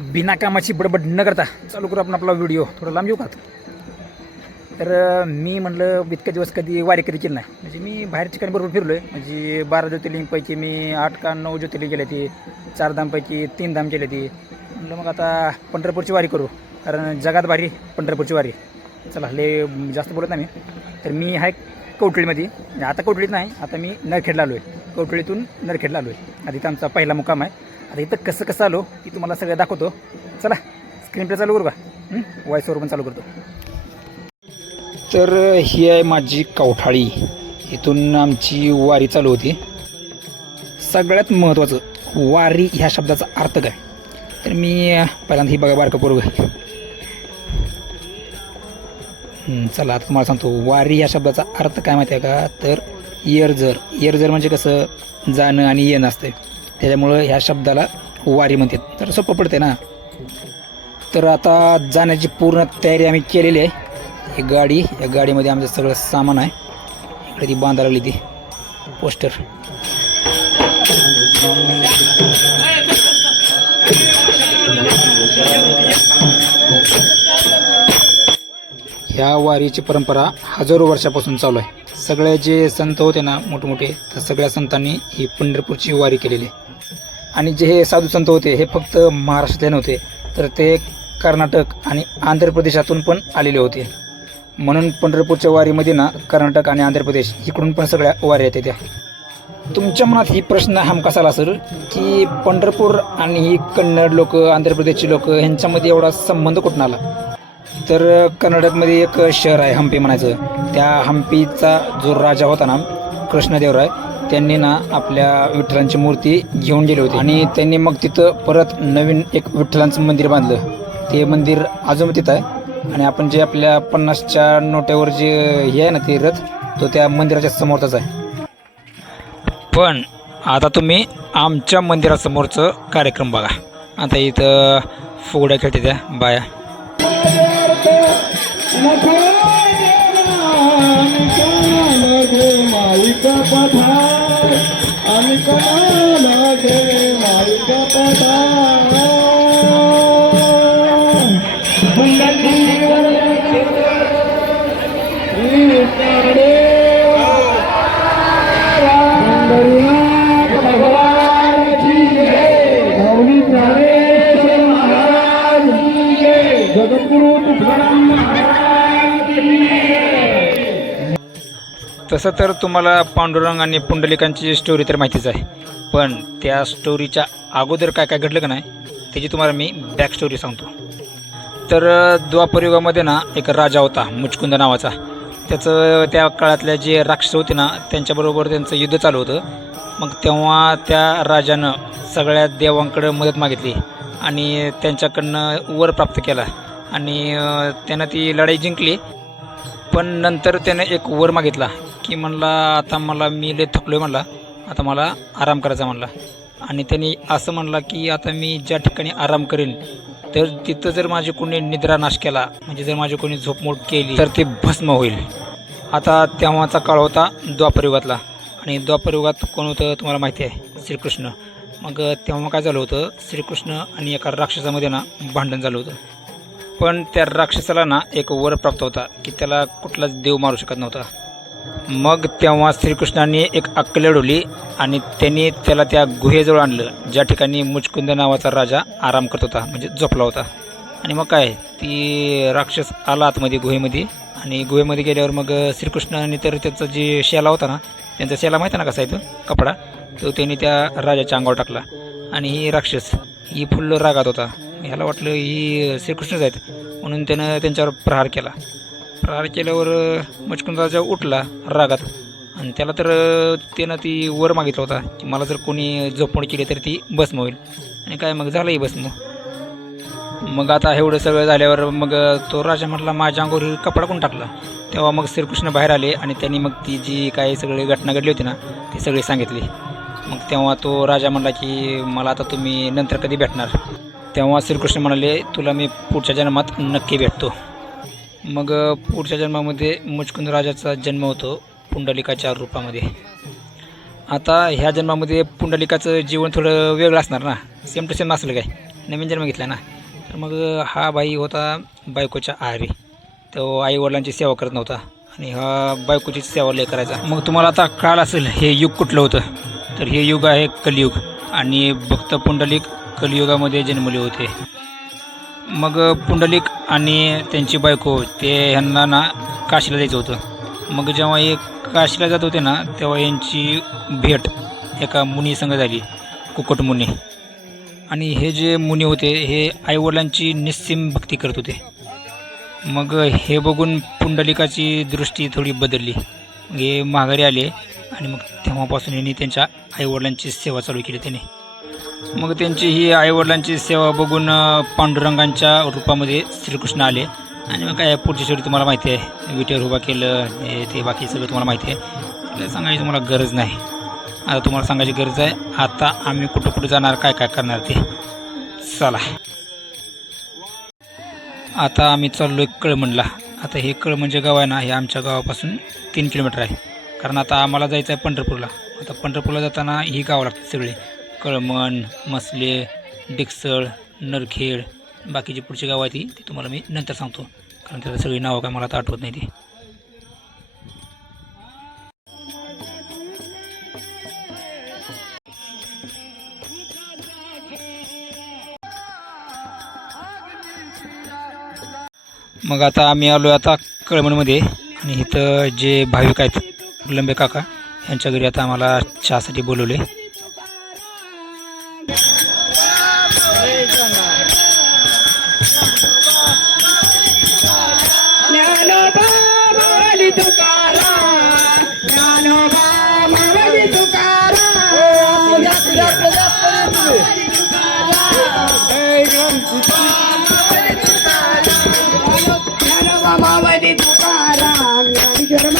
बिना कामाची बडबड न करता चालू करू आपण आपला व्हिडिओ थोडा लांब येऊ का तर मी म्हणलं इतके दिवस कधी वारी कधी केली नाही. म्हणजे मी बाहेर ठिकाणी बरोबर फिरलो आहे म्हणजे बारा ज्योतिर्लिंगपैकी मी आठ का नऊ ज्योतिर्लिंग केले ती चार धामपैकी तीन धाम केले ती. म्हणलं मग आता पंढरपूरची वारी करू. कारण जगात भारी पंढरपूरची वारी. चला लय जास्त बोलत नाही मी. तर मी आहे कवठळीमध्ये आता कवठळीत नाही आता मी नरखेडला आलो आहे कवठळीतून नरखेडला आलो आहे आधी आमचा पहिला मुकाम आहे. आता इथं कसं कसं आलो ती तुम्हाला सगळं दाखवतो. चला स्क्रीन प्ले चालू करू का? वॉईसवर पण चालू करतो. तर ही आहे माझी कवठाळी. इथून आमची वारी चालू होती. सगळ्यात महत्त्वाचं वारी ह्या शब्दाचा अर्थ काय? तर मी पहिल्यांदा ही बघा बारकं पोरग. चला आता तुम्हाला सांगतो वारी ह्या शब्दाचा अर्थ काय माहिती आहे का? तर येरजर येरजर म्हणजे कसं? जाणं आणि येणं असतं त्याच्यामुळं ह्या शब्दाला वारी म्हणतात. तर सोपं पडते ना. तर आता जाण्याची पूर्ण तयारी आम्ही केलेली आहे. ही गाडी या गाडीमध्ये आमचं सगळं सामान आहे. इकडे ती बांधा लागली ती. पोस्टर. ह्या वारीची परंपरा हजारो वर्षापासून चालू आहे. सगळे जे संत होते ना मोठमोठे तर सगळ्या संतांनी ही पंढरपूरची वारी केलेली आहे. आणि जे हे साधू संत होते हे फक्त महाराष्ट्रातले नव्हते तर ते कर्नाटक आणि आंध्र प्रदेशातून पण आलेले होते. म्हणून पंढरपूरच्या वारीमध्ये ना कर्नाटक आणि आंध्र प्रदेश इकडून पण सगळ्या वाऱ्या येते त्या तुमच्या मनात ही प्रश्न हमखास आला सर की पंढरपूर आणि ही कन्नड लोक आंध्र प्रदेशची लोक ह्यांच्यामध्ये एवढा संबंध कुठून आला? तर कर्नाटकमध्ये एक शहर आहे हम्पी म्हणायचं. त्या हम्पीचा जो राजा होता ना कृष्णदेवराय त्यांनी ना आपल्या विठ्ठलांची मूर्ती घेऊन गेली होती. आणि त्यांनी मग तिथं परत नवीन एक विठ्ठलांचं मंदिर बांधलं. ते मंदिर अजून तिथं आहे. आणि आपण जे आपल्या पन्नासच्या नोट्यावर जे हे आहे ना ते रथ तो त्या मंदिराच्या समोरचाच आहे. पण आता तुम्ही आमच्या मंदिरासमोरचं कार्यक्रम बघा. आता इथं फुगड्या खेळते त्या बाया. मालिका মাইকা পাঠায় আমি কমাল রে মাইকা পাঠায়। तसं तर तुम्हाला पांडुरंग आणि पुंडलिकांची स्टोरी तर माहितीच आहे. पण त्या स्टोरीच्या अगोदर काय काय घडलं का नाही त्याची तुम्हाला मी बॅक स्टोरी सांगतो. तर द्वापरयुगामध्ये ना एक राजा होता मुचकुंद नावाचा. त्याचं त्या काळातल्या जे राक्षस होते ना त्यांच्याबरोबर त्यांचं युद्ध चालू होतं. मग तेव्हा त्या राजानं सगळ्या देवांकडं मदत मागितली आणि त्यांच्याकडनं वर प्राप्त केला. आणि त्यांना त्यानं ती लढाई जिंकली. पण नंतर त्याने एक वर मागितला की म्हणला आता मला मी लय थकलो आहे म्हणला. आता मला आराम करायचा म्हणला. आणि त्यांनी असं म्हणला की आता मी ज्या ठिकाणी आराम करेन तर तिथं जर माझी कोणी निद्रा नाश केला म्हणजे जर माझी कोणी झोपमोड केली तर ते भस्म होईल. आता तेव्हाचा काळ होता द्वापरयुगातला आणि द्वापरयुगात कोण होतं तुम्हाला माहिती आहे? श्रीकृष्ण. मग तेव्हा काय झालं होतं? श्रीकृष्ण आणि एका राक्षसामध्ये ना भांडण झालं होतं. पण त्या राक्षसाला ना एक वर प्राप्त होता की त्याला कुठलाच देव मारू शकत नव्हता. मग तेव्हा श्रीकृष्णाने एक अक्कल लढवली आणि त्यांनी त्याला त्या गुहेजवळ आणलं ज्या ठिकाणी मुचकुंद नावाचा राजा आराम करत होता म्हणजे झोपला होता. आणि मग काय ती राक्षस आला आतमध्ये गुहेमध्ये आणि गुहेमध्ये गेल्यावर मग श्रीकृष्णाने तर त्याचा जे शेला होता ना त्यांचा शेला माहिती आहे ना कसा आहे तो? कपडा. तो त्यांनी त्या राजाच्या अंगावर टाकला आणि ही राक्षस ही फुल्ल रागात होता. ह्याला वाटलं ही श्रीकृष्णच आहेत. म्हणून त्यानं त्यांच्यावर प्रहार केला. प्रहार केल्यावर मचकुंद राजा उठला रागात. आणि त्याला तर त्यानं ती वर मागितला होता की मला जर कोणी झोपमोड केली तर ती भस्म होईल. आणि काय मग झालं ही भस्म? मग आता एवढं सगळं झाल्यावर मग तो राजा म्हटला माझ्या अंगोर कपडा कोण टाकला? तेव्हा मग श्रीकृष्ण बाहेर आले आणि त्यांनी मग ती जी काही सगळी घटना घडली होती ना ती सगळी सांगितली. मग तेव्हा तो राजा म्हणला की मला आता तुम्ही नंतर कधी भेटणार? तेव्हा श्रीकृष्ण म्हणाले तुला मी पुढच्या जन्मात नक्की भेटतो. मग पुढच्या जन्मामध्ये मुचकुंद राजाचा जन्म होतो पुंडलिकाच्या रूपामध्ये. आता ह्या जन्मामध्ये पुंडलिकाचं जीवन थोडं वेगळं असणार ना? सेम टू सेम असलं काय? नवीन जन्म घेतला ना? तर मग हा बाई होता बायकोच्या आहारी. तो आईवडिलांची सेवा करत नव्हता आणि हा बायकोची सेवा लय करायचा. मग तुम्हाला आता काळ असेल हे युग कुठलं होतं? तर हे युग आहे कलियुग आणि भक्त पुंडलिक कलियुगामध्ये जन्मले होते. मग पुंडलिक आणि त्यांची बायको ते ह्यांना ना काशीला जायचं होतं. मग जेव्हा हे काशीला जात होते ना तेव्हा यांची भेट एका मुनीसंग झाली कुकट मुनी. आणि हे जे मुनी होते हे आईवडिलांची निस्सीम भक्ती करत होते. मग हे बघून पुंडलिकाची दृष्टी थोडी बदलली. हे माघारी आले आणि मग तेव्हापासून यांनी त्यांच्या आईवडिलांची सेवा चालू केली त्याने. मग त्यांची ही आईवडिलांची सेवा बघून पांडुरंगांच्या रूपामध्ये श्रीकृष्ण आले. आणि मग काय पुढची शेवटी तुम्हाला माहिती आहे. विटेवर उभा केलं हे ते बाकी सगळं तुम्हाला माहिती आहे. त्याला सांगायची तुम्हाला गरज नाही. आता तुम्हाला सांगायची गरज आहे आता आम्ही कुठं कुठं जाणार काय काय करणार ते. चला. आता आम्ही चाललो आहे कळमणला. आता हे कळ म्हणजे गाव आहे ना हे आमच्या गावापासून तीन किलोमीटर आहे. कारण आता आम्हाला जायचं आहे पंढरपूरला. आता पंढरपूरला जाताना ही गावं लागतात सगळे. कळमण मसले डिकसळ नरखेड बाकीची पुढची गावं आहे ती ती तुम्हाला मी नंतर सांगतो. कारण त्याला सगळी नावं काय मला आता आठवत नाही ती. मग आता आम्ही आलो आता कळमणमध्ये. आणि इथं जे भाविक आहेत लंबे काका यांच्या घरी आता आम्हाला चहासाठी बोलवले. ಜ್ವರ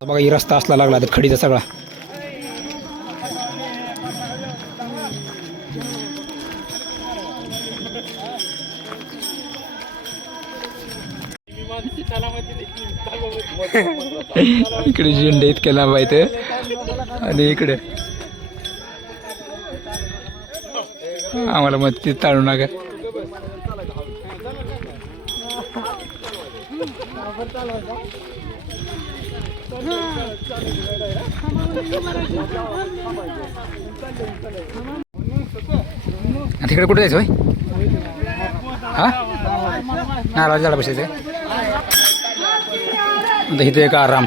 बघा ही रस्ता असला लागला तर खडीचा सगळा. इकडे झेंडे इतके लांब ते आणि इकडे. आम्हाला मग ते ताळू नका. तिकडे कुठे जायचं होय? हा? नारळ झाला बसायचं आता इथे एक आराम.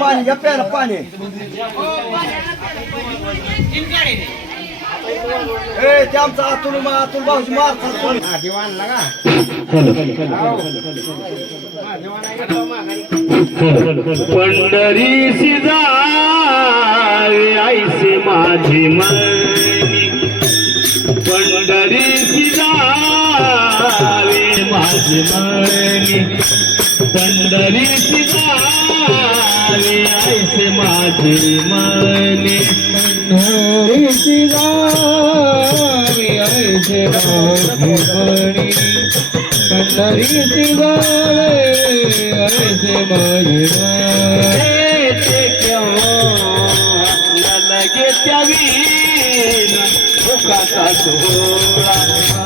पाणी घ्या प्यायला पाणी. ए ते आमचा अतुल अतुल भाऊजी मारतात. पंढरी जावे आईसे माझी मनी पंढरी जावे आज मनी पंढरी जावे आईसे माझी मनी पंढरी जावे आईसे माझी मनी पंढरी जावे ऐसे माझी ते क्यों लगे त्या वीणा मुखाचा सोहळा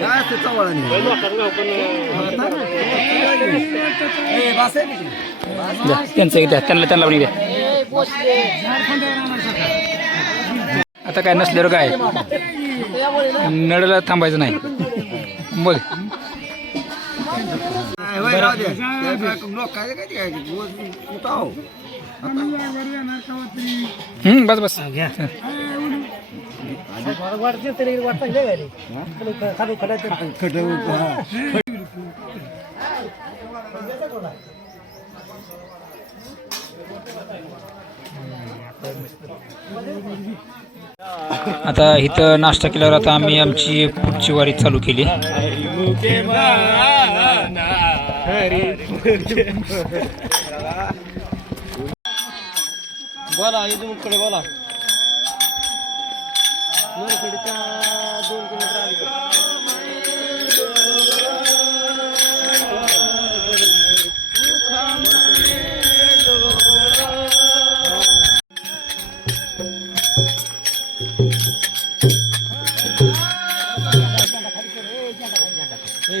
काय असते चवळा द्या, त्यांचं एक द्या त्यांना त्यांना पण एक द्या. आता काय नसल्यावर काय? नडला थांबायचं नाही. लोकांचे काय काय हम्म, बस बस. आता इथं नाश्ता केल्यावर आता आम्ही आमची पुढची वारी चालू केली. बोला इथून कडे बोला ना तिथं ना ए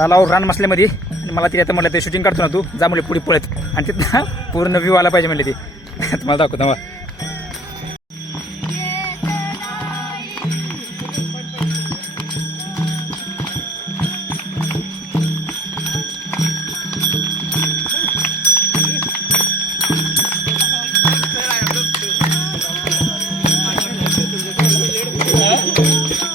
तलावर रान मसल्यामध्ये. आणि मला तिथे आता म्हटलं ते शूटिंग काढतो ना तू. जा म्हटलं पुढे पळत. आणि तिथं पूर्ण व्ह्यू आला पाहिजे म्हटलं ते. तुम्हाला दाखवतो मला Yeah.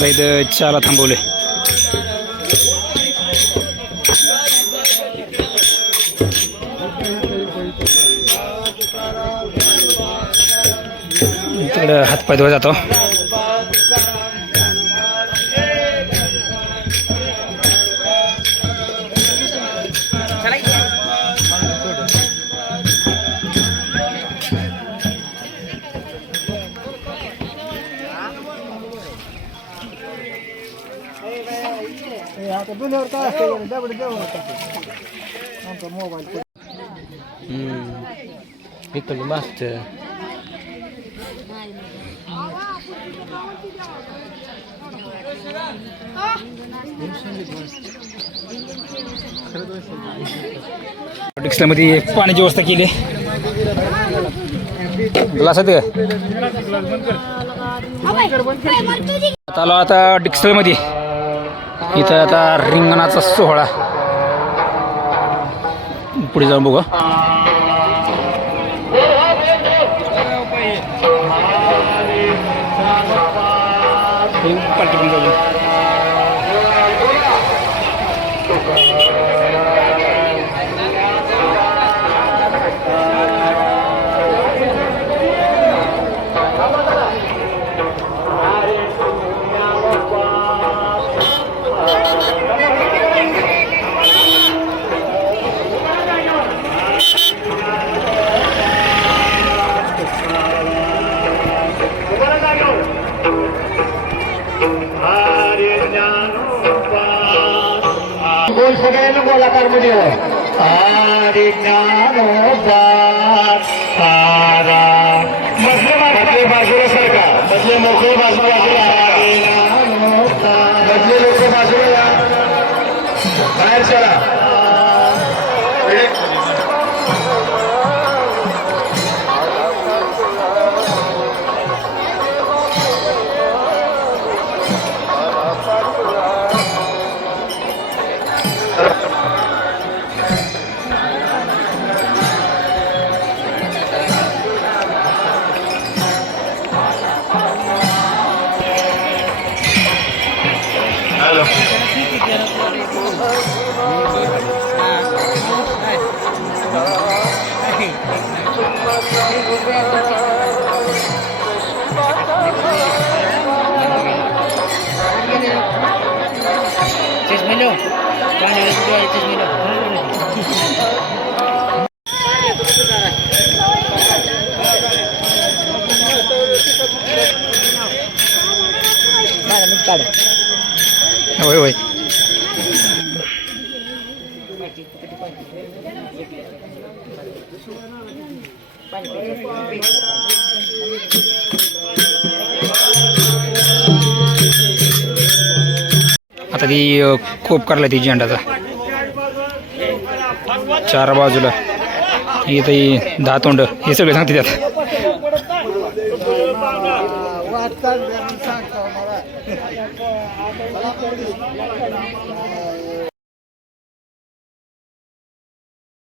आता इथं चहाला थांबवले तिकडं हातपाय धुवा जातो. इकडं मागचं डिक्सलामध्ये पाण्याची व्यवस्था केली ग्लासात का आता आलो आता डिक्सलमध्ये इथं आता रिंगणाचा सोहळा. पुढे जाऊन बघू. पालखी सगळ्यांना गोलाकारमध्ये हरे ज्ञानोबार सारा मधले बाजूला सरका. मधले मोकळे बाजूला होय होय. आता ती खूप कोप करला ती झेंडाचा. चार बाजूला. इथं ही दहा तोंड हे सगळे सांगते त्यात.